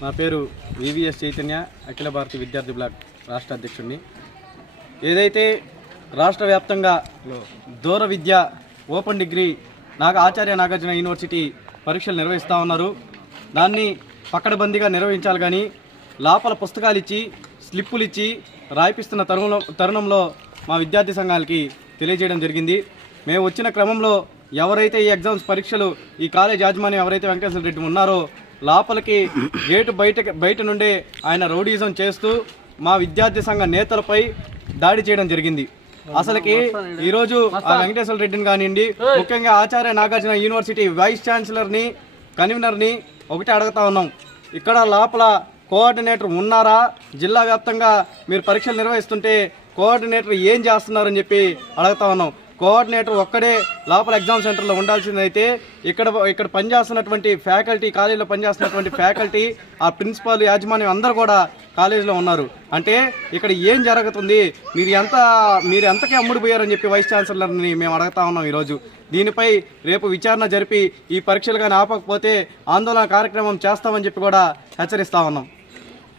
నా పేరు వివిఎస్ చైతన్య, అఖిల భారతీయ విద్యార్థి బ్లాక్ రాష్ట్ర అధ్యక్షుడిని. ఏదైతే రాష్ట్ర వ్యాప్తంగా దూర విద్య open degree Acharya Nagarjuna university పరీక్షలు నిర్వహిస్తూ ఉన్నారు. దాన్ని పకడ్బందీగా నిర్వహించాలి, కానీ లోపల పుస్తకాలు ఇచ్చి స్లిప్పులు ఇచ్చి రాయిపిస్తున్న తరుణంలో మా విద్యార్థి సంఘాలకి తెలియజేయడం జరిగింది. మేము వచ్చిన క్రమంలో ఎవరైతే ఈ ఎగ్జామ్స్ పరీక్షలు ఈ కాలేజ్ యాజమాన్యం ఎవరైతే వెంకటేశ్వర రెడ్డి ఉన్నారో లోపలికి గేటు బయట నుండే ఆయన రౌడీజం చేస్తూ మా విద్యార్థి సంఘ నేతలపై దాడి చేయడం జరిగింది. అసలుకి ఈరోజు ఆ వెంకటేశ్వర రెడ్డిని కానివ్వండి, ముఖ్యంగా ఆచార్య నాగార్జున యూనివర్సిటీ వైస్ ఛాన్సలర్ని కన్వీనర్ని ఒకటే అడుగుతా ఉన్నాం, ఇక్కడ లోపల కోఆర్డినేటర్ ఉన్నారా? జిల్లా వ్యాప్తంగా మీరు పరీక్షలు నిర్వహిస్తుంటే కోఆర్డినేటర్ ఏం చేస్తున్నారని చెప్పి అడుగుతా ఉన్నాం. కోఆర్డినేటర్ ఒక్కడే లోపల ఎగ్జామ్ సెంటర్లో ఉండాల్సిందైతే ఇక్కడ పనిచేస్తున్నటువంటి ఫ్యాకల్టీ, కాలేజీలో పనిచేస్తున్నటువంటి ఫ్యాకల్టీ, ఆ ప్రిన్సిపాల్, యాజమాన్యం అందరూ కూడా కాలేజీలో ఉన్నారు. అంటే ఇక్కడ ఏం జరుగుతుంది? మీరు ఎంతకీ అమ్ముడుపోయారని చెప్పి వైస్ ఛాన్సలర్ని మేము అడుగుతా ఉన్నాం ఈరోజు. దీనిపై రేపు విచారణ జరిపి ఈ పరీక్షలు కానీ ఆపకపోతే ఆందోళన కార్యక్రమం చేస్తామని చెప్పి కూడా హెచ్చరిస్తా ఉన్నాం.